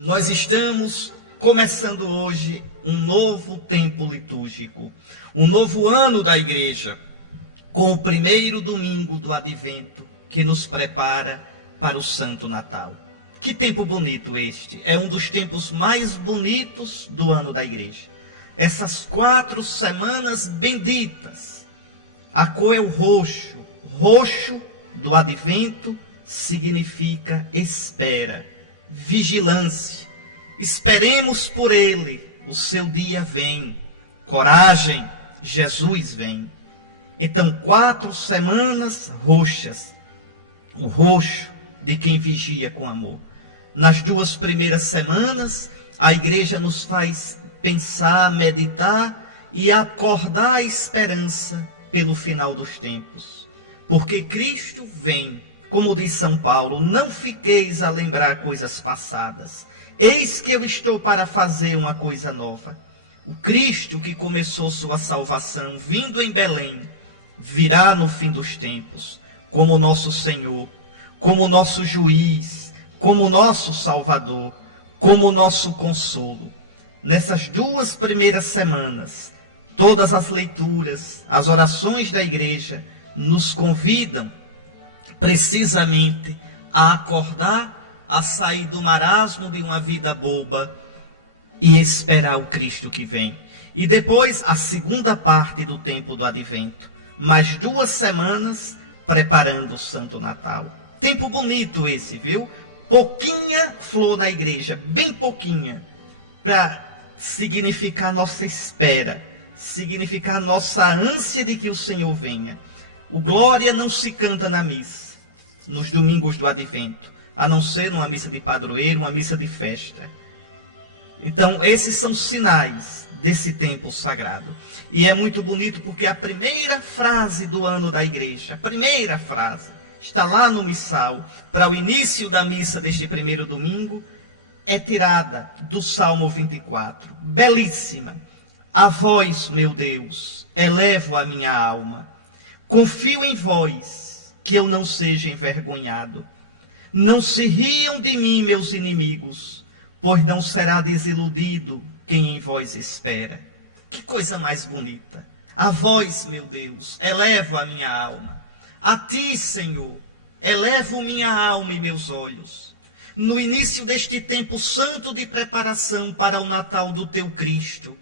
Nós estamos começando hoje um novo tempo litúrgico, um novo ano da igreja, com o primeiro domingo do Advento, que nos prepara para o Santo Natal. Que tempo bonito este! É um dos tempos mais bonitos do ano da igreja. Essas 4 semanas benditas. A cor é o roxo. Roxo do Advento significa espera, vigilância. Esperemos por ele, o seu dia vem. Coragem, Jesus vem. Então, 4 semanas roxas. O roxo de quem vigia com amor. Nas 2 primeiras semanas, a igreja nos faz pensar, meditar e acordar a esperança pelo final dos tempos. Porque Cristo vem, como diz São Paulo, não fiqueis a lembrar coisas passadas. Eis que eu estou para fazer uma coisa nova. O Cristo que começou sua salvação, vindo em Belém, virá no fim dos tempos, como nosso Senhor, como nosso juiz, como nosso Salvador, como nosso consolo. Nessas 2 primeiras semanas, todas as leituras, as orações da igreja nos convidam precisamente a acordar, a sair do marasmo de uma vida boba e esperar o Cristo que vem. E depois a segunda parte do tempo do Advento, mais 2 semanas preparando o Santo Natal. Tempo bonito esse, viu? Pouquinha flor na igreja, bem pouquinha, para significar nossa espera, significar nossa ânsia de que o Senhor venha. O glória não se canta na missa, nos domingos do Advento, a não ser numa missa de padroeiro, uma missa de festa. Então, esses são sinais desse tempo sagrado. E é muito bonito porque a primeira frase do ano da igreja, a primeira frase, está lá no missal, para o início da missa deste primeiro domingo, é tirada do Salmo 24. Belíssima. A vós, meu Deus, elevo a minha alma. Confio em vós, que eu não seja envergonhado. Não se riam de mim, meus inimigos, pois não será desiludido quem em vós espera. Que coisa mais bonita. A vós, meu Deus, elevo a minha alma. A ti, Senhor, elevo minha alma e meus olhos. No início deste tempo santo de preparação para o Natal do teu Cristo,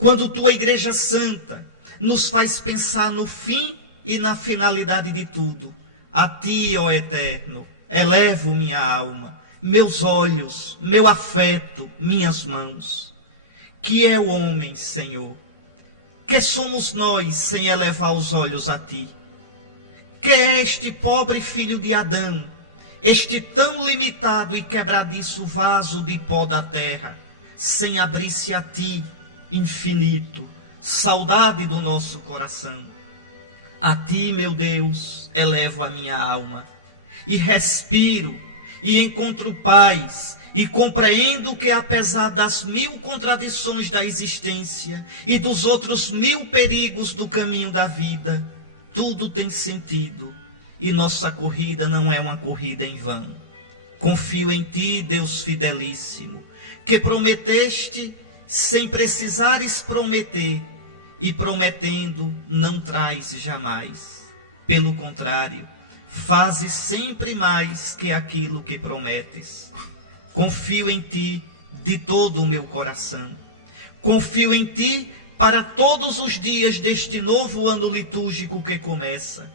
quando tua Igreja Santa nos faz pensar no fim e na finalidade de tudo. A ti, ó Eterno, elevo minha alma, meus olhos, meu afeto, minhas mãos. Que é o homem, Senhor? Que somos nós sem elevar os olhos a ti? Que é este pobre filho de Adão, este tão limitado e quebradiço vaso de pó da terra, sem abrir-se a ti, infinito, saudade do nosso coração. A ti, meu Deus, elevo a minha alma, e respiro, e encontro paz, e compreendo que apesar das 1000 contradições da existência, e dos outros 1000 perigos do caminho da vida, tudo tem sentido, e nossa corrida não é uma corrida em vão. Confio em ti, Deus fidelíssimo, que prometeste sem precisares prometer, e prometendo não traz jamais. Pelo contrário, fazes sempre mais que aquilo que prometes. Confio em ti de todo o meu coração. Confio em ti para todos os dias deste novo ano litúrgico que começa.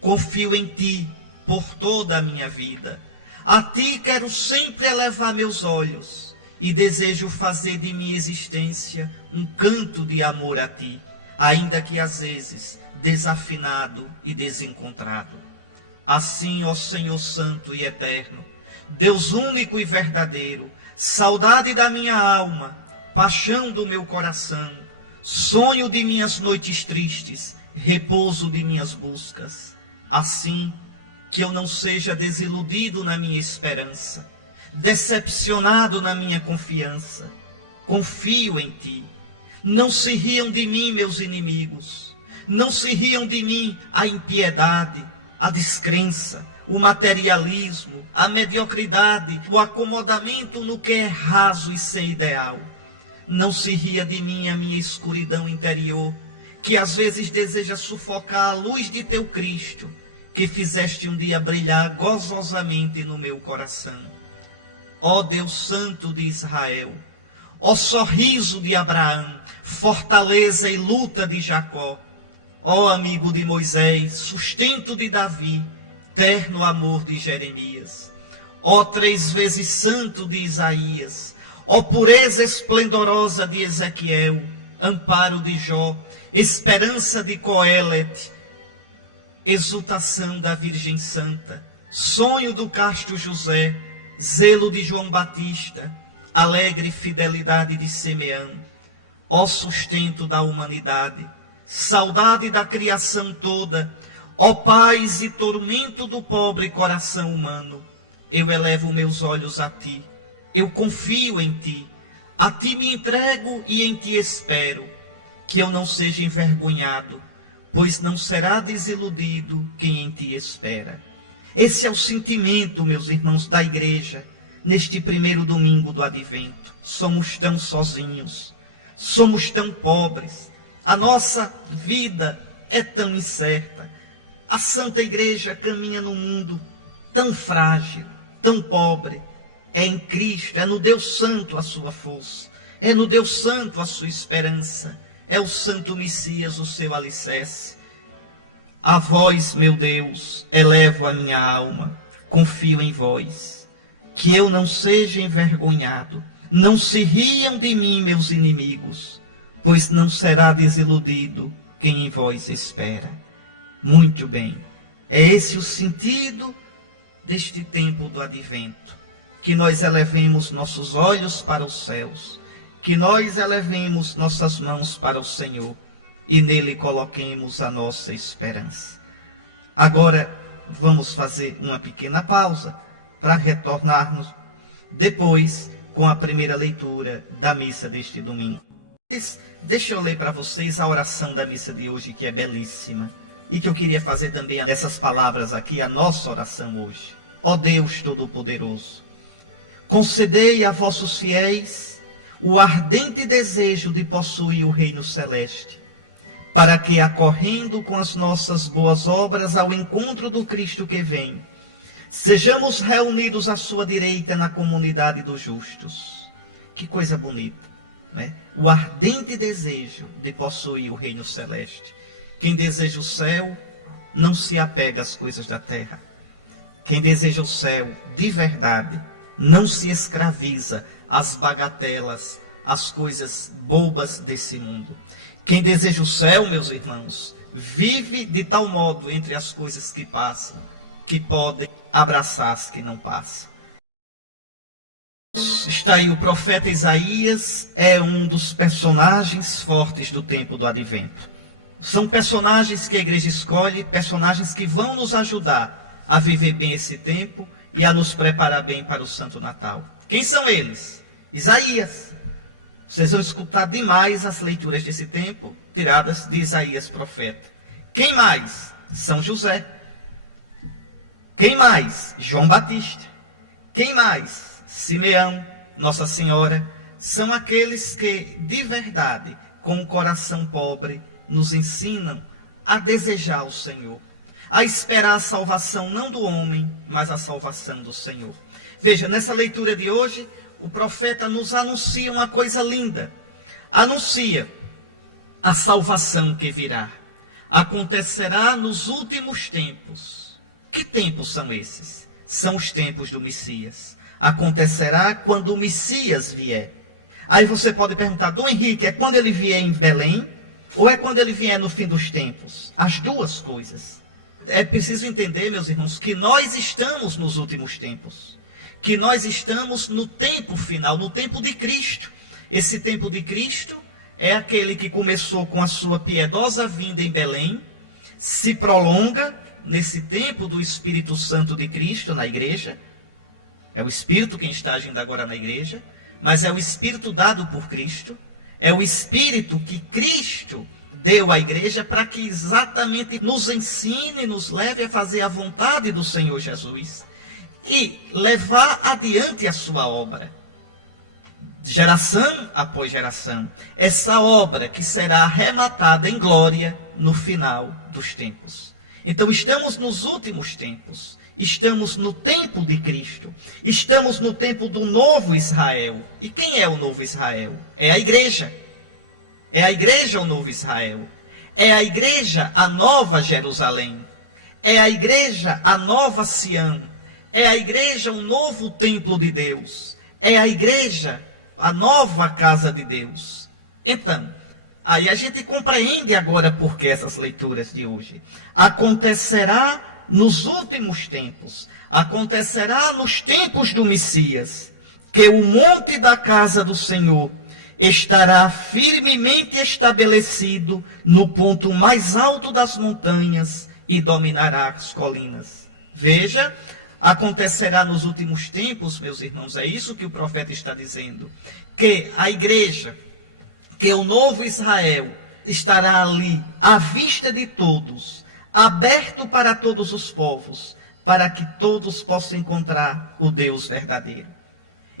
Confio em ti por toda a minha vida. A ti quero sempre elevar meus olhos e desejo fazer de minha existência um canto de amor a ti, ainda que às vezes desafinado e desencontrado. Assim, ó Senhor Santo e Eterno, Deus único e verdadeiro, saudade da minha alma, paixão do meu coração, sonho de minhas noites tristes, repouso de minhas buscas. Assim, que eu não seja desiludido na minha esperança, decepcionado na minha confiança. Confio em ti. Não se riam de mim, meus inimigos. Não se riam de mim a impiedade, a descrença, o materialismo, a mediocridade, o acomodamento no que é raso e sem ideal. Não se ria de mim a minha escuridão interior, que às vezes deseja sufocar a luz de teu Cristo, que fizeste um dia brilhar gozosamente no meu coração. Ó Deus Santo de Israel, ó sorriso de Abraão, fortaleza e luta de Jacó, ó amigo de Moisés, sustento de Davi, terno amor de Jeremias, ó 3 vezes santo de Isaías, ó pureza esplendorosa de Ezequiel, amparo de Jó, esperança de Coelete, exultação da Virgem Santa, sonho do casto José, zelo de João Batista, alegre fidelidade de Simeão, ó sustento da humanidade, saudade da criação toda, ó paz e tormento do pobre coração humano, eu elevo meus olhos a ti, eu confio em ti, a ti me entrego e em ti espero, que eu não seja envergonhado, pois não será desiludido quem em ti espera. Esse é o sentimento, meus irmãos, da igreja, neste primeiro domingo do Advento. Somos tão sozinhos, somos tão pobres, a nossa vida é tão incerta. A Santa Igreja caminha num mundo tão frágil, tão pobre. É em Cristo, é no Deus Santo a sua força, é no Deus Santo a sua esperança, é o Santo Messias o seu alicerce. A vós, meu Deus, elevo a minha alma, confio em vós, que eu não seja envergonhado, não se riam de mim meus inimigos, pois não será desiludido quem em vós espera. Muito bem, é esse o sentido deste tempo do Advento, que nós elevemos nossos olhos para os céus, que nós elevemos nossas mãos para o Senhor e nele coloquemos a nossa esperança. Agora vamos fazer uma pequena pausa para retornarmos depois com a primeira leitura da missa deste domingo. Deixa eu ler para vocês a oração da missa de hoje, que é belíssima, e que eu queria fazer também dessas palavras aqui, a nossa oração hoje. Ó Deus Todo-Poderoso, concedei a vossos fiéis o ardente desejo de possuir o reino celeste, para que, acorrendo com as nossas boas obras ao encontro do Cristo que vem, sejamos reunidos à sua direita na comunidade dos justos. Que coisa bonita, né? O ardente desejo de possuir o reino celeste. Quem deseja o céu não se apega às coisas da terra. Quem deseja o céu de verdade não se escraviza às bagatelas, às coisas bobas desse mundo. Quem deseja o céu, meus irmãos, vive de tal modo entre as coisas que passam, que podem abraçar as que não passam. Está aí o profeta Isaías, é um dos personagens fortes do tempo do Advento. São personagens que a igreja escolhe, personagens que vão nos ajudar a viver bem esse tempo e a nos preparar bem para o Santo Natal. Quem são eles? Isaías. Vocês vão escutar demais as leituras desse tempo, tiradas de Isaías, profeta. Quem mais? São José. Quem mais? João Batista. Quem mais? Simeão, Nossa Senhora. São aqueles que, de verdade, com o coração pobre, nos ensinam a desejar o Senhor, a esperar a salvação não do homem, mas a salvação do Senhor. Veja, nessa leitura de hoje, o profeta nos anuncia uma coisa linda. Anuncia a salvação que virá. Acontecerá nos últimos tempos. Que tempos são esses? São os tempos do Messias. Acontecerá quando o Messias vier. Aí você pode perguntar, Dom Henrique, é quando ele vier em Belém? Ou é quando ele vier no fim dos tempos? As duas coisas. É preciso entender, meus irmãos, que nós estamos nos últimos tempos. Que nós estamos no tempo final, no tempo de Cristo. Esse tempo de Cristo é aquele que começou com a sua piedosa vinda em Belém, se prolonga nesse tempo do Espírito Santo de Cristo na igreja. É o Espírito quem está agindo agora na igreja, mas é o Espírito dado por Cristo. É o Espírito que Cristo deu à igreja para que exatamente nos ensine, nos leve a fazer a vontade do Senhor Jesus e levar adiante a sua obra, geração após geração, essa obra que será arrematada em glória no final dos tempos. Então estamos nos últimos tempos, estamos no tempo de Cristo, estamos no tempo do novo Israel. E quem é o novo Israel? É a igreja. É a igreja o novo Israel. É a igreja a nova Jerusalém. É a igreja a nova Sião. É a igreja o novo templo de Deus. É a igreja a nova casa de Deus. Então, aí a gente compreende agora por que essas leituras de hoje. Acontecerá nos últimos tempos, acontecerá nos tempos do Messias, que o monte da casa do Senhor estará firmemente estabelecido no ponto mais alto das montanhas e dominará as colinas. Veja, acontecerá nos últimos tempos, meus irmãos, é isso que o profeta está dizendo, que a igreja, que o novo Israel estará ali à vista de todos, aberto para todos os povos, para que todos possam encontrar o Deus verdadeiro.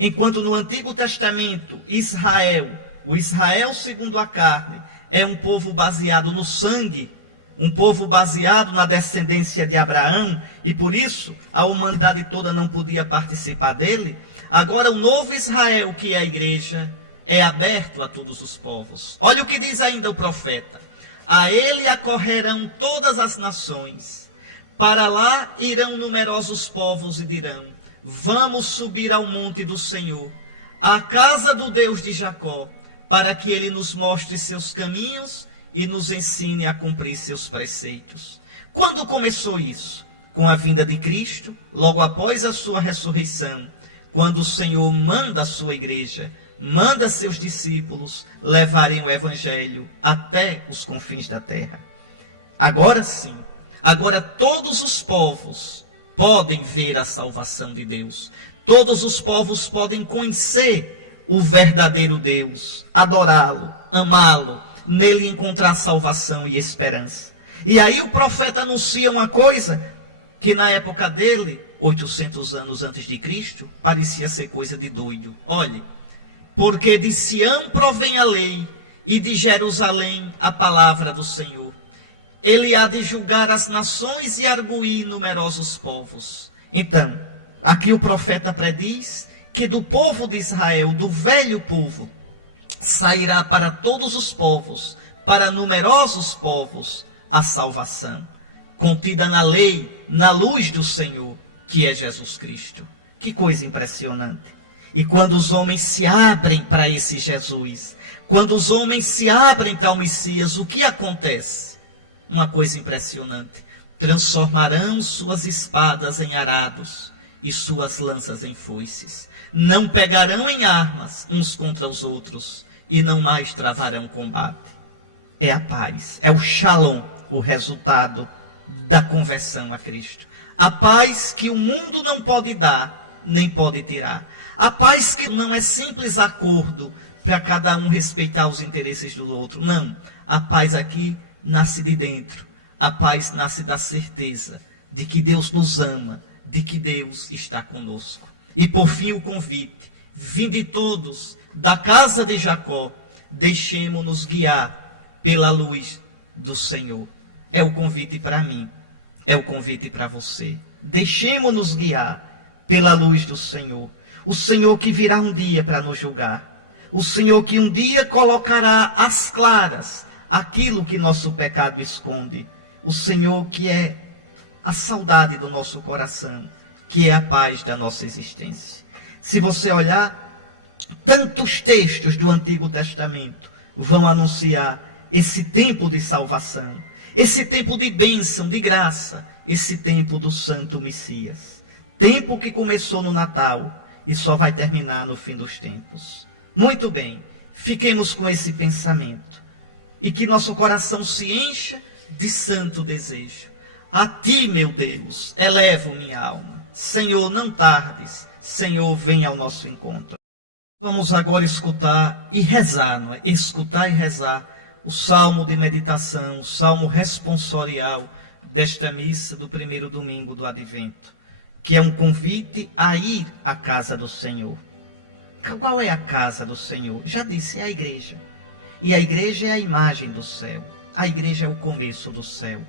Enquanto no Antigo Testamento, Israel, o Israel segundo a carne, é um povo baseado no sangue, um povo baseado na descendência de Abraão, e por isso a humanidade toda não podia participar dele. Agora o novo Israel, que é a igreja, é aberto a todos os povos. Olha o que diz ainda o profeta: a ele acorrerão todas as nações, para lá irão numerosos povos e dirão: vamos subir ao monte do Senhor, à casa do Deus de Jacó, para que ele nos mostre seus caminhos e nos ensine a cumprir seus preceitos. Quando começou isso? Com a vinda de Cristo, logo após a sua ressurreição, quando o Senhor manda a sua igreja, manda seus discípulos levarem o evangelho até os confins da terra. Agora sim, agora todos os povos podem ver a salvação de Deus. Todos os povos podem conhecer o verdadeiro Deus, adorá-lo, amá-lo, nele encontrar salvação e esperança. E aí o profeta anuncia uma coisa que na época dele, 800 anos antes de Cristo, parecia ser coisa de doido. Olhe, porque de Sião provém a lei, e de Jerusalém a palavra do Senhor. Ele há de julgar as nações e arguir numerosos povos. Então, aqui o profeta prediz que do povo de Israel, do velho povo, sairá para todos os povos, para numerosos povos, a salvação, contida na lei, na luz do Senhor, que é Jesus Cristo. Que coisa impressionante. E quando os homens se abrem para esse Jesus, quando os homens se abrem para o Messias, o que acontece? Uma coisa impressionante. Transformarão suas espadas em arados e suas lanças em foices. Não pegarão em armas uns contra os outros e não mais travarão combate. É a paz, é o shalom, o resultado da conversão a Cristo. A paz que o mundo não pode dar, nem pode tirar. A paz que não é simples acordo para cada um respeitar os interesses do outro. Não, a paz aqui nasce de dentro. A paz nasce da certeza de que Deus nos ama, de que Deus está conosco. E por fim o convite: vinde todos da casa de Jacó, deixemo-nos guiar pela luz do Senhor. É o convite para mim, é o convite para você. Deixemo-nos guiar pela luz do Senhor. O Senhor que virá um dia para nos julgar. O Senhor que um dia colocará às claras aquilo que nosso pecado esconde. O Senhor que é a saudade do nosso coração, que é a paz da nossa existência. Se você olhar, tantos textos do Antigo Testamento vão anunciar esse tempo de salvação, esse tempo de bênção, de graça, esse tempo do Santo Messias. Tempo que começou no Natal e só vai terminar no fim dos tempos. Muito bem, fiquemos com esse pensamento. E que nosso coração se encha de santo desejo. A ti, meu Deus, elevo minha alma. Senhor, não tardes. Senhor, venha ao nosso encontro. Vamos agora escutar e rezar, não é? Escutar e rezar o salmo de meditação, o salmo responsorial desta missa do primeiro domingo do Advento, que é um convite a ir à casa do Senhor. Qual é a casa do Senhor? Já disse, é a igreja. E a igreja é a imagem do céu. A igreja é o começo do céu.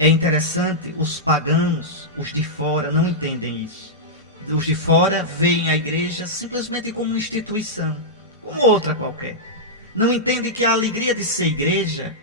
É interessante, os pagãos, os de fora, não entendem isso. Os de fora veem a igreja simplesmente como uma instituição, como outra qualquer. Não entendem que a alegria de ser igreja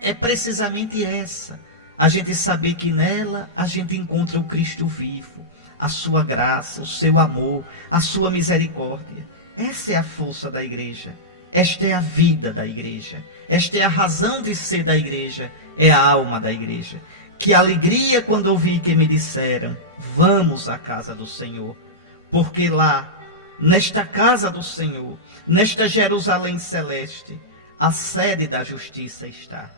é precisamente essa. A gente saber que nela a gente encontra o Cristo vivo, a sua graça, o seu amor, a sua misericórdia. Essa é a força da igreja. Esta é a vida da igreja. Esta é a razão de ser da igreja. É a alma da igreja. Que alegria quando ouvi que me disseram: vamos à casa do Senhor. Porque lá, nesta casa do Senhor, nesta Jerusalém celeste, a sede da justiça está.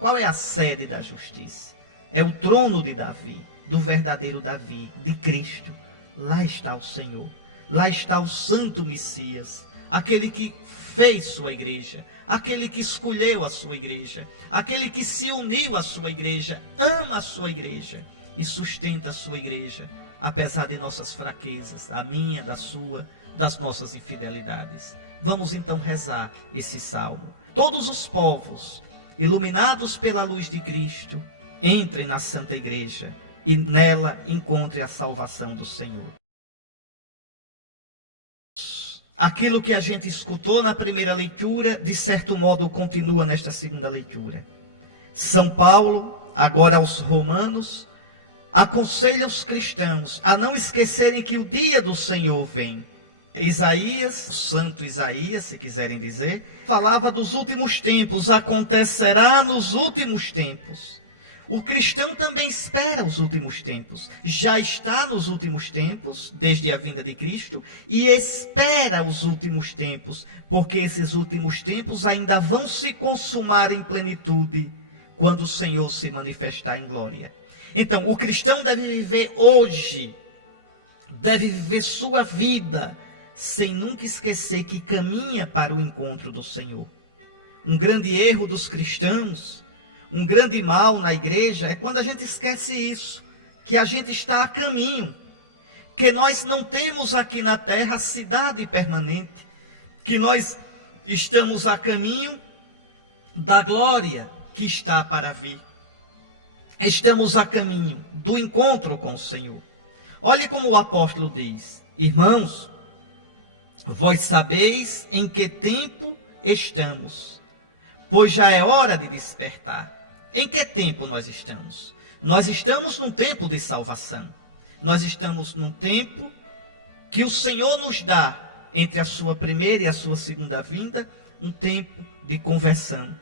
Qual é a sede da justiça? É o trono de Davi, do verdadeiro Davi, de Cristo. Lá está o Senhor. Lá está o Santo Messias, aquele que fez sua igreja, aquele que escolheu a sua igreja, aquele que se uniu à sua igreja, ama a sua igreja e sustenta a sua igreja, apesar de nossas fraquezas, a minha, da sua, das nossas infidelidades. Vamos então rezar esse salmo. Todos os povos, iluminados pela luz de Cristo, entrem na Santa Igreja e nela encontrem a salvação do Senhor. Aquilo que a gente escutou na primeira leitura, de certo modo, continua nesta segunda leitura. São Paulo, agora aos romanos, aconselha os cristãos a não esquecerem que o dia do Senhor vem. Isaías, o santo Isaías, se quiserem dizer, falava dos últimos tempos, acontecerá nos últimos tempos. O cristão também espera os últimos tempos, já está nos últimos tempos, desde a vinda de Cristo, e espera os últimos tempos, porque esses últimos tempos ainda vão se consumar em plenitude, quando o Senhor se manifestar em glória. Então, o cristão deve viver hoje, deve viver sua vida, sem nunca esquecer que caminha para o encontro do Senhor. Um grande erro dos cristãos, um grande mal na igreja, é quando a gente esquece isso, que a gente está a caminho, que nós não temos aqui na terra cidade permanente, que nós estamos a caminho da glória que está para vir. Estamos a caminho do encontro com o Senhor. Olhe como o apóstolo diz: irmãos, vós sabeis em que tempo estamos, pois já é hora de despertar. Em que tempo nós estamos? Nós estamos num tempo de salvação. Nós estamos num tempo que o Senhor nos dá, entre a sua primeira e a sua segunda vinda, um tempo de conversão.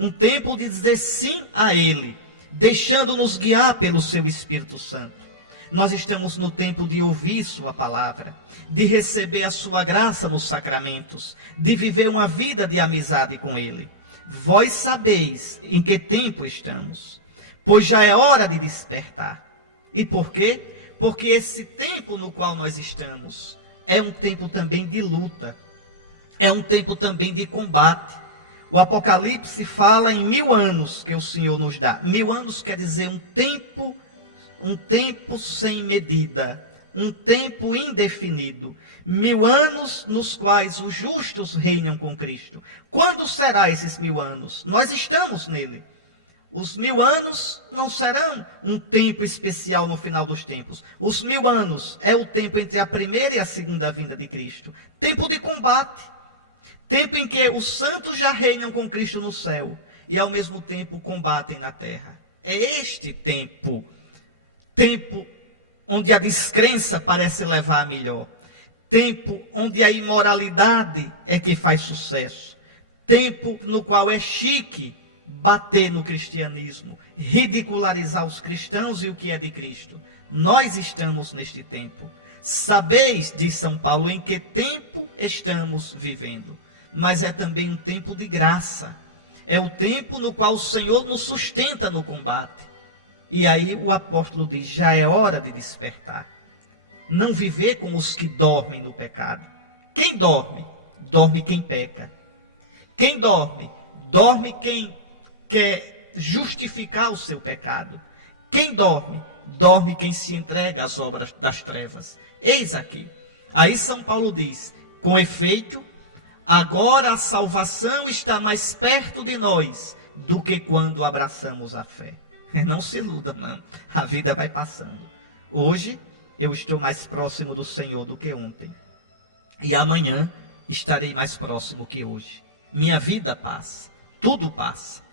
Um tempo de dizer sim a Ele, deixando-nos guiar pelo seu Espírito Santo. Nós estamos no tempo de ouvir sua palavra, de receber a sua graça nos sacramentos, de viver uma vida de amizade com Ele. Vós sabeis em que tempo estamos, pois já é hora de despertar. E por quê? Porque esse tempo no qual nós estamos é um tempo também de luta, é um tempo também de combate. O Apocalipse fala em 1000 anos que o Senhor nos dá. 1000 anos quer dizer um tempo sem medida, um tempo indefinido. 1000 anos nos quais os justos reinam com Cristo. Quando será esses 1000 anos? Nós estamos nele. Os 1000 anos não serão um tempo especial no final dos tempos. Os 1000 anos é o tempo entre a primeira e a segunda vinda de Cristo. Tempo de combate. Tempo em que os santos já reinam com Cristo no céu e ao mesmo tempo combatem na terra. É este tempo onde a descrença parece levar a melhor. Tempo onde a imoralidade é que faz sucesso. Tempo no qual é chique bater no cristianismo, ridicularizar os cristãos e o que é de Cristo. Nós estamos neste tempo. Sabeis, diz São Paulo, em que tempo estamos vivendo. Mas é também um tempo de graça. É o tempo no qual o Senhor nos sustenta no combate. E aí o apóstolo diz: já é hora de despertar. Não viver como os que dormem no pecado. Quem dorme? Dorme quem peca. Quem dorme? Dorme quem quer justificar o seu pecado. Quem dorme? Dorme quem se entrega às obras das trevas. Eis aqui. Aí São Paulo diz, com efeito, agora a salvação está mais perto de nós do que quando abraçamos a fé. Não se iluda, não. A vida vai passando. Hoje eu estou mais próximo do Senhor do que ontem. E amanhã estarei mais próximo que hoje. Minha vida passa. Tudo passa.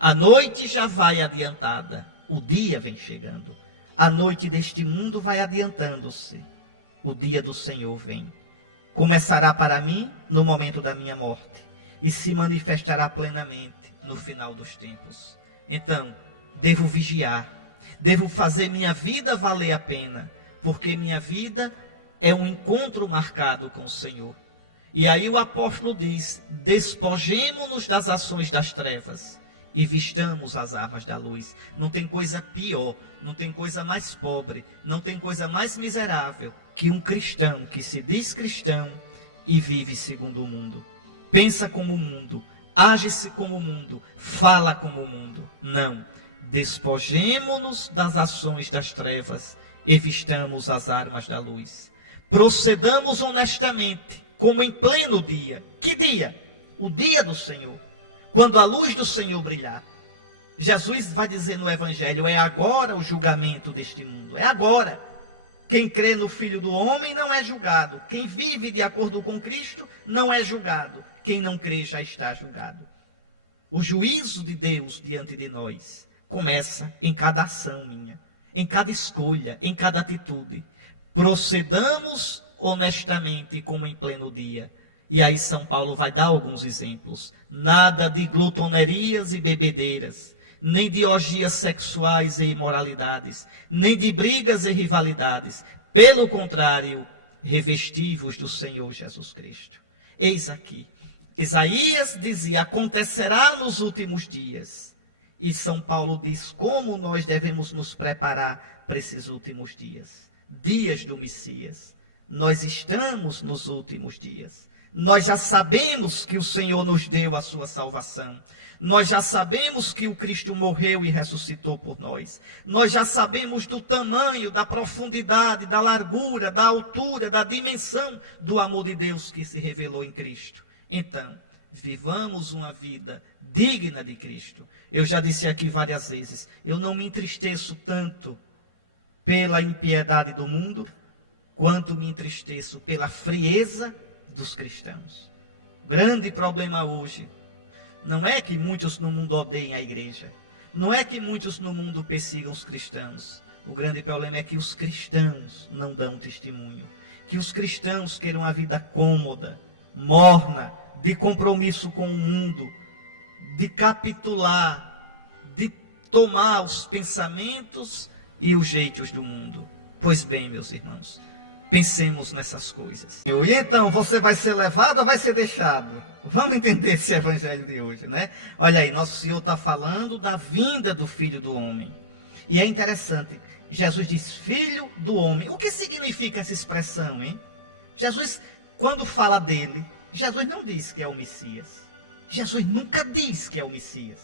A noite já vai adiantada. O dia vem chegando. A noite deste mundo vai adiantando-se. O dia do Senhor vem. Começará para mim no momento da minha morte. E se manifestará plenamente no final dos tempos. Então, devo vigiar. Devo fazer minha vida valer a pena. Porque minha vida é um encontro marcado com o Senhor. E aí o apóstolo diz, despojemo-nos das ações das trevas e vistamos as armas da luz. Não tem coisa pior, não tem coisa mais pobre, não tem coisa mais miserável que um cristão que se diz cristão e vive segundo o mundo. Pensa como o mundo, age-se como o mundo, fala como o mundo. Não, despojemo-nos das ações das trevas e vistamos as armas da luz. Procedamos honestamente, como em pleno dia. Que dia? O dia do Senhor. Quando a luz do Senhor brilhar. Jesus vai dizer no Evangelho, é agora o julgamento deste mundo. É agora. Quem crê no Filho do Homem não é julgado. Quem vive de acordo com Cristo não é julgado. Quem não crê já está julgado. O juízo de Deus diante de nós começa em cada ação minha, em cada escolha, em cada atitude. Procedamos honestamente como em pleno dia. E aí São Paulo vai dar alguns exemplos. Nada de glutonerias e bebedeiras, nem de orgias sexuais e imoralidades, nem de brigas e rivalidades. Pelo contrário, revesti-vos do Senhor Jesus Cristo. Eis aqui. Isaías dizia, acontecerá nos últimos dias. E São Paulo diz como nós devemos nos preparar para esses últimos dias. Dias do Messias. Nós estamos nos últimos dias. Nós já sabemos que o Senhor nos deu a sua salvação. Nós já sabemos que o Cristo morreu e ressuscitou por nós. Nós já sabemos do tamanho, da profundidade, da largura, da altura, da dimensão do amor de Deus que se revelou em Cristo. Então, vivamos uma vida digna de Cristo. Eu já disse aqui várias vezes, eu não me entristeço tanto pela impiedade do mundo, quanto me entristeço pela frieza dos cristãos. O grande problema hoje não é que muitos no mundo odeiem a igreja, não é que muitos no mundo persigam os cristãos. O grande problema é que os cristãos não dão testemunho, que os cristãos queiram uma vida cômoda, morna, de compromisso com o mundo, de capitular, de tomar os pensamentos e os jeitos do mundo. Pois bem, meus irmãos, pensemos nessas coisas. E então, você vai ser levado ou vai ser deixado? Vamos entender esse evangelho de hoje, né? Olha aí, nosso Senhor está falando da vinda do Filho do Homem. E é interessante, Jesus diz, Filho do Homem. O que significa essa expressão, hein? Jesus, quando fala dele, Jesus não diz que é o Messias. Jesus nunca diz que é o Messias.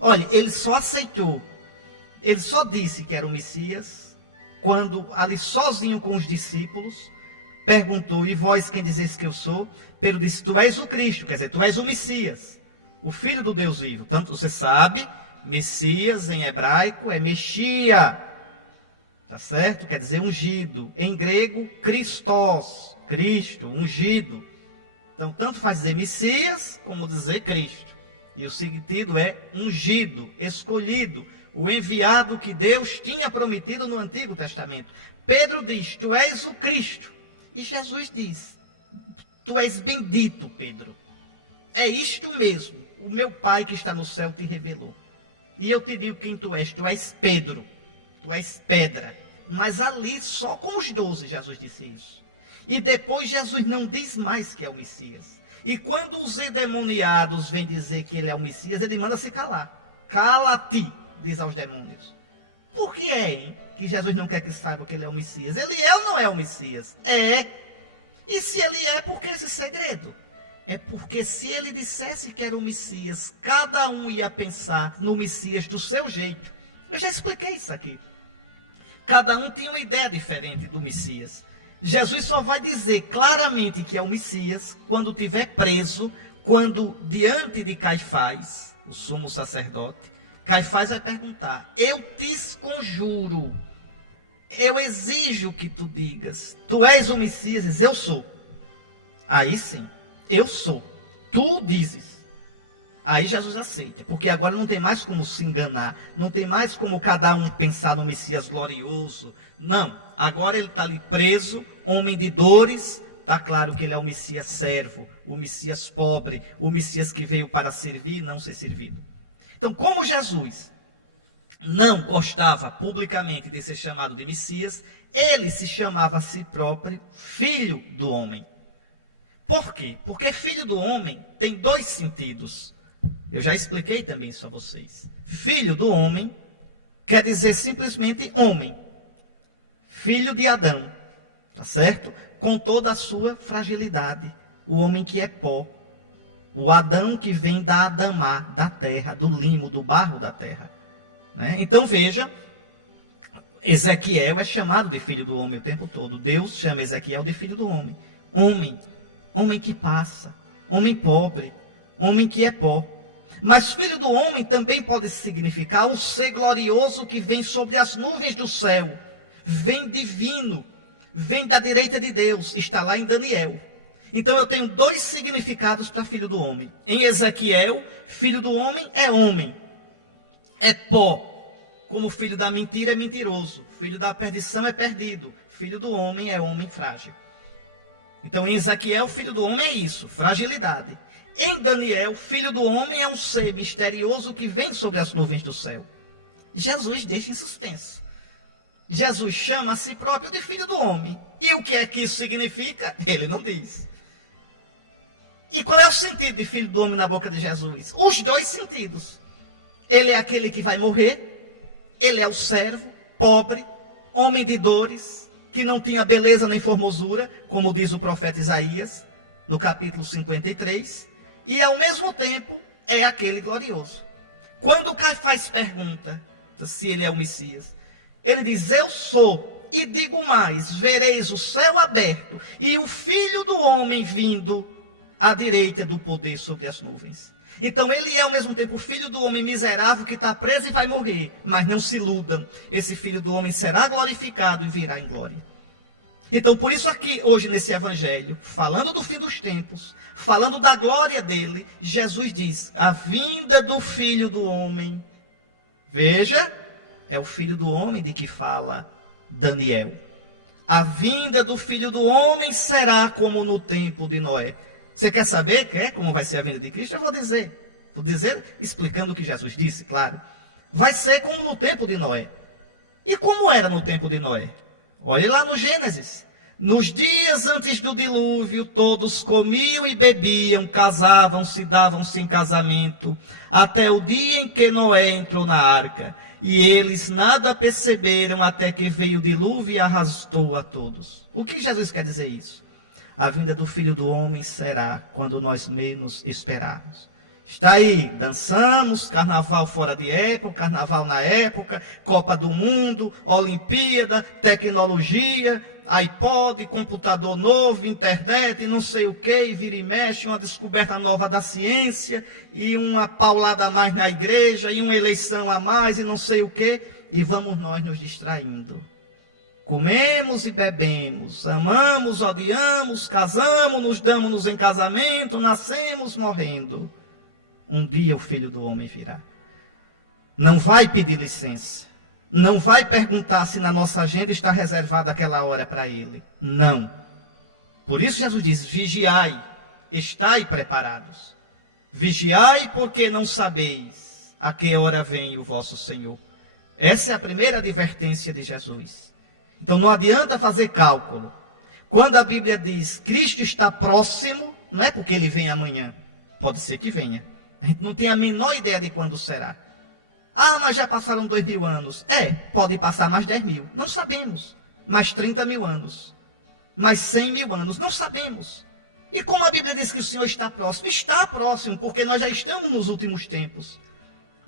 Olha, ele só aceitou, ele só disse que era o Messias, quando ali sozinho com os discípulos, perguntou, e vós quem dizeis que eu sou? Pedro disse, tu és o Cristo, quer dizer, tu és o Messias, o Filho do Deus vivo. Tanto você sabe, Messias em hebraico é Mexia, tá certo? Quer dizer ungido. Em grego, Christos, Cristo, ungido. Então, tanto faz dizer Messias, como dizer Cristo. E o sentido é ungido, escolhido, o enviado que Deus tinha prometido no Antigo Testamento. Pedro diz, tu és o Cristo. E Jesus diz, tu és bendito, Pedro. É isto mesmo, o meu Pai que está no céu te revelou. E eu te digo quem tu és Pedro, tu és pedra. Mas ali, só com os 12, Jesus disse isso. E depois Jesus não diz mais que é o Messias. E quando os endemoniados vêm dizer que ele é o Messias, ele manda se calar. Cala-te, diz aos demônios. Por que é, hein, que Jesus não quer que saiba que ele é o Messias? Ele é ou não é o Messias? É. E se ele é, por que esse segredo? É porque se ele dissesse que era o Messias, cada um ia pensar no Messias do seu jeito. Eu já expliquei isso aqui. Cada um tinha uma ideia diferente do Messias. Jesus só vai dizer claramente que é o Messias quando estiver preso, quando diante de Caifás, o sumo sacerdote, Caifás vai perguntar: eu te conjuro, eu exijo que tu digas, tu és o Messias? Diz, eu sou. Aí sim, eu sou. Tu dizes. Aí Jesus aceita, porque agora não tem mais como se enganar, não tem mais como cada um pensar no Messias glorioso. Não, agora ele está ali preso, homem de dores, está claro que ele é o Messias servo, o Messias pobre, o Messias que veio para servir e não ser servido. Então, como Jesus não gostava publicamente de ser chamado de Messias, ele se chamava a si próprio Filho do Homem. Por quê? Porque Filho do Homem tem dois sentidos. Eu já expliquei também isso a vocês. Filho do homem quer dizer simplesmente homem. Filho de Adão, tá certo? Com toda a sua fragilidade. O homem que é pó. O Adão que vem da Adamá, da terra, do limo, do barro da terra. Né? Então veja, Ezequiel é chamado de filho do homem o tempo todo. Deus chama Ezequiel de filho do homem. Homem, homem que passa, homem pobre, homem que é pó. Mas filho do homem também pode significar um ser glorioso que vem sobre as nuvens do céu, vem divino, vem da direita de Deus, está lá em Daniel. Então eu tenho dois significados para filho do homem. Em Ezequiel, filho do homem, é pó, como filho da mentira é mentiroso, filho da perdição é perdido, filho do homem é homem frágil. Então em Ezequiel, filho do homem é isso, fragilidade. Em Daniel, filho do homem é um ser misterioso que vem sobre as nuvens do céu. Jesus deixa em suspenso. Jesus chama a si próprio de filho do homem. E o que é que isso significa? Ele não diz. E qual é o sentido de filho do homem na boca de Jesus? Os dois sentidos. Ele é aquele que vai morrer. Ele é o servo, pobre, homem de dores, que não tinha beleza nem formosura, como diz o profeta Isaías, no capítulo 53. E ao mesmo tempo é aquele glorioso. Quando Caifás pergunta se ele é o Messias, ele diz: eu sou, e digo mais, vereis o céu aberto e o Filho do Homem vindo à direita do poder sobre as nuvens. Então ele é ao mesmo tempo o Filho do Homem miserável que está preso e vai morrer. Mas não se iludam, esse Filho do Homem será glorificado e virá em glória. Então, por isso aqui, hoje nesse evangelho, falando do fim dos tempos, falando da glória dele, Jesus diz: a vinda do Filho do Homem, veja, é o Filho do Homem de que fala Daniel. A vinda do Filho do Homem será como no tempo de Noé. Você quer saber como vai ser a vinda de Cristo? Eu vou dizer, explicando o que Jesus disse, claro. Vai ser como no tempo de Noé. E como era no tempo de Noé? Olhe lá no Gênesis. Nos dias antes do dilúvio, todos comiam e bebiam, casavam-se, davam-se em casamento, até o dia em que Noé entrou na arca. E eles nada perceberam até que veio o dilúvio e arrastou a todos. O que Jesus quer dizer isso? A vinda do Filho do Homem será quando nós menos esperarmos. Está aí, dançamos, carnaval fora de época, carnaval na época, Copa do Mundo, Olimpíada, tecnologia, iPod, computador novo, internet, não sei o que, e vira e mexe, uma descoberta nova da ciência, e uma paulada a mais na igreja, e uma eleição a mais, e não sei o que, e vamos nós nos distraindo. Comemos e bebemos, amamos, odiamos, casamos, nos damos em casamento, nascemos morrendo. Um dia o Filho do Homem virá. Não vai pedir licença. Não vai perguntar se na nossa agenda está reservada aquela hora para ele. Não. Por isso Jesus diz: vigiai, estai preparados. Vigiai porque não sabeis a que hora vem o vosso Senhor. Essa é a primeira advertência de Jesus. Então não adianta fazer cálculo. Quando a Bíblia diz Cristo está próximo, não é porque ele vem amanhã. Pode ser que venha. A gente não tem a menor ideia de quando será. Ah, mas já passaram 2000 anos. Pode passar mais 10.000. Não sabemos. Mais 30.000 anos. Mais 100.000 anos. Não sabemos. E como a Bíblia diz que o Senhor está próximo, porque nós já estamos nos últimos tempos.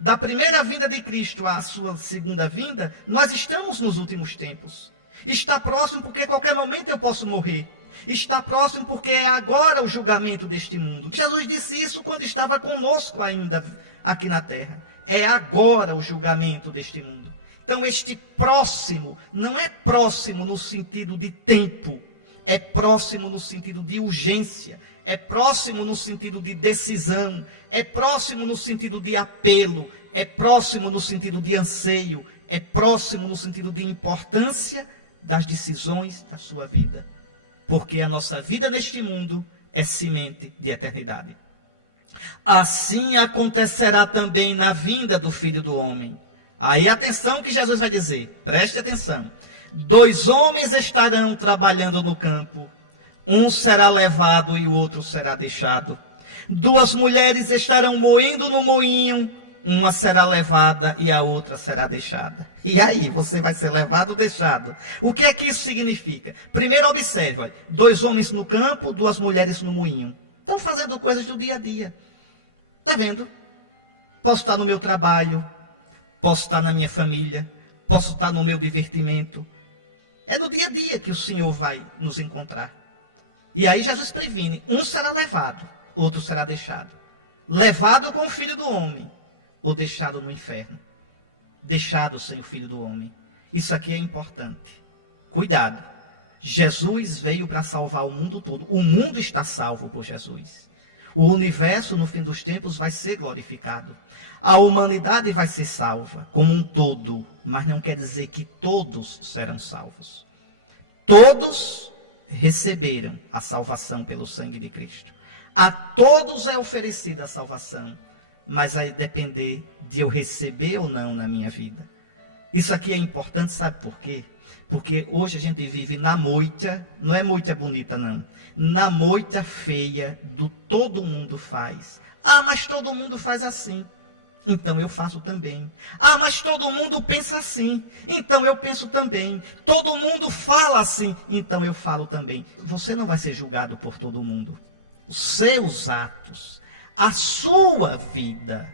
Da primeira vinda de Cristo à sua segunda vinda, nós estamos nos últimos tempos. Está próximo porque a qualquer momento eu posso morrer. Está próximo porque é agora o julgamento deste mundo. Jesus disse isso quando estava conosco ainda aqui na terra. É agora o julgamento deste mundo. Então este próximo não é próximo no sentido de tempo. É próximo no sentido de urgência. É próximo no sentido de decisão. É próximo no sentido de apelo. É próximo no sentido de anseio. É próximo no sentido de importância das decisões da sua vida. Porque a nossa vida neste mundo é semente de eternidade. Assim acontecerá também na vinda do Filho do Homem. Aí atenção que Jesus vai dizer, preste atenção. 2 homens estarão trabalhando no campo, um será levado e o outro será deixado. 2 mulheres estarão moendo no moinho, uma será levada e a outra será deixada. E aí, você vai ser levado ou deixado? O que é que isso significa? Primeiro observe, olha, 2 homens no campo, 2 mulheres no moinho. Estão fazendo coisas do dia a dia. Está vendo? Posso estar no meu trabalho, posso estar na minha família, posso estar no meu divertimento. É no dia a dia que o Senhor vai nos encontrar. E aí Jesus previne, um será levado, outro será deixado. Levado com o Filho do Homem, ou deixado no inferno. Deixado sem o Filho do Homem. Isso aqui é importante. Cuidado. Jesus veio para salvar o mundo todo. O mundo está salvo por Jesus. O universo, no fim dos tempos, vai ser glorificado. A humanidade vai ser salva como um todo, mas não quer dizer que todos serão salvos. Todos receberam a salvação pelo sangue de Cristo. A todos é oferecida a salvação, mas vai depender de eu receber ou não na minha vida. Isso aqui é importante, sabe por quê? Porque hoje a gente vive na moita, não é moita bonita não, na moita feia do todo mundo faz. Ah, mas todo mundo faz assim. Então eu faço também. Ah, mas todo mundo pensa assim. Então eu penso também. Todo mundo fala assim. Então eu falo também. Você não vai ser julgado por todo mundo. Os seus atos, a sua vida,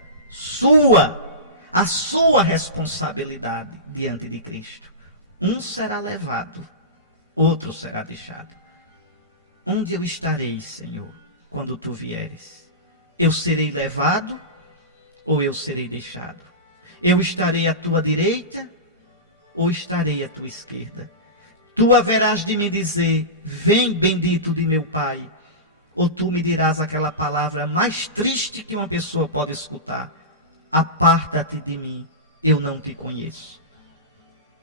a sua responsabilidade diante de Cristo. Um será levado, outro será deixado. Onde eu estarei, Senhor, quando tu vieres? Eu serei levado ou eu serei deixado? Eu estarei à tua direita ou estarei à tua esquerda? Tu haverás de me dizer, vem bendito de meu Pai, ou tu me dirás aquela palavra mais triste que uma pessoa pode escutar, aparta-te de mim, eu não te conheço.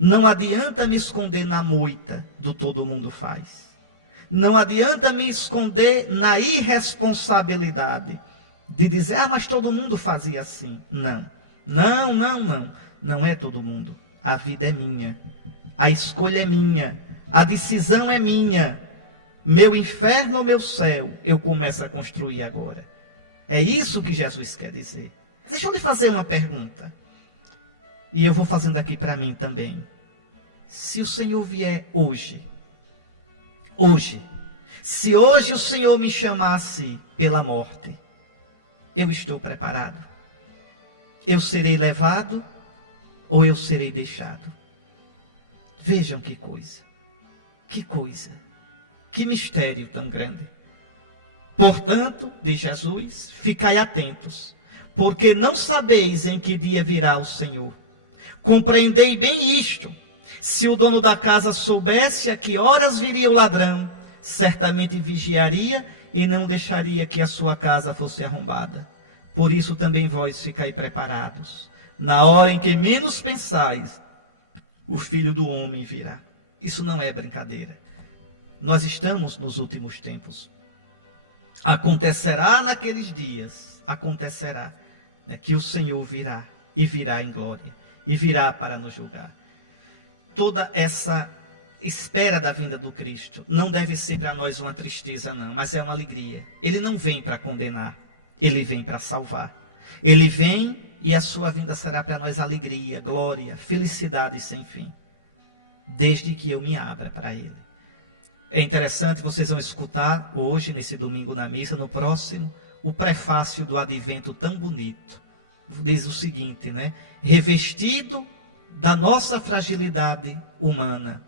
Não adianta me esconder na moita do todo mundo faz. Não adianta me esconder na irresponsabilidade de dizer, ah, mas todo mundo fazia assim. Não. Não é todo mundo. A vida é minha. A escolha é minha. A decisão é minha. Meu inferno ou meu céu, eu começo a construir agora. É isso que Jesus quer dizer. Deixa eu lhe fazer uma pergunta. E eu vou fazendo aqui para mim também. Se o Senhor vier hoje, se hoje o Senhor me chamasse pela morte, eu estou preparado? Eu serei levado ou eu serei deixado? Vejam que coisa, que mistério tão grande. Portanto, diz Jesus, ficai atentos, porque não sabeis em que dia virá o Senhor. Compreendei bem isto. Se o dono da casa soubesse a que horas viria o ladrão, certamente vigiaria e não deixaria que a sua casa fosse arrombada. Por isso também vós ficai preparados. Na hora em que menos pensais, o Filho do Homem virá. Isso não é brincadeira. Nós estamos nos últimos tempos. Acontecerá naqueles dias, que o Senhor virá, e virá em glória, e virá para nos julgar. Toda essa espera da vinda do Cristo não deve ser para nós uma tristeza, não, mas é uma alegria. Ele não vem para condenar, ele vem para salvar. Ele vem e a sua vinda será para nós alegria, glória, felicidade sem fim, desde que eu me abra para ele. É interessante, vocês vão escutar hoje, nesse domingo na missa, no próximo, o prefácio do Advento tão bonito. Diz o seguinte, né? Revestido da nossa fragilidade humana,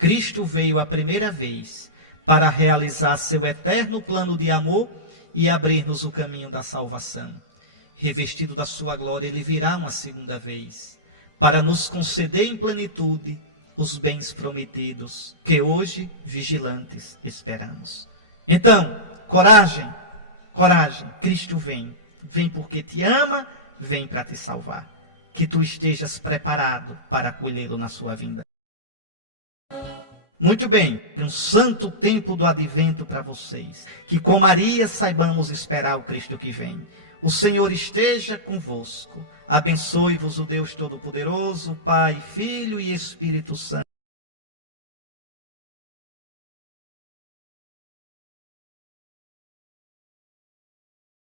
Cristo veio a primeira vez para realizar seu eterno plano de amor e abrir-nos o caminho da salvação. Revestido da sua glória, ele virá uma segunda vez para nos conceder em plenitude os bens prometidos que hoje, vigilantes, esperamos. Então, coragem, coragem, Cristo vem. Vem porque te ama, vem para te salvar. Que tu estejas preparado para acolhê-lo na sua vinda. Muito bem, um santo tempo do advento para vocês. Que com Maria saibamos esperar o Cristo que vem. O Senhor esteja convosco. Abençoe-vos o Deus Todo-Poderoso, Pai, Filho e Espírito Santo.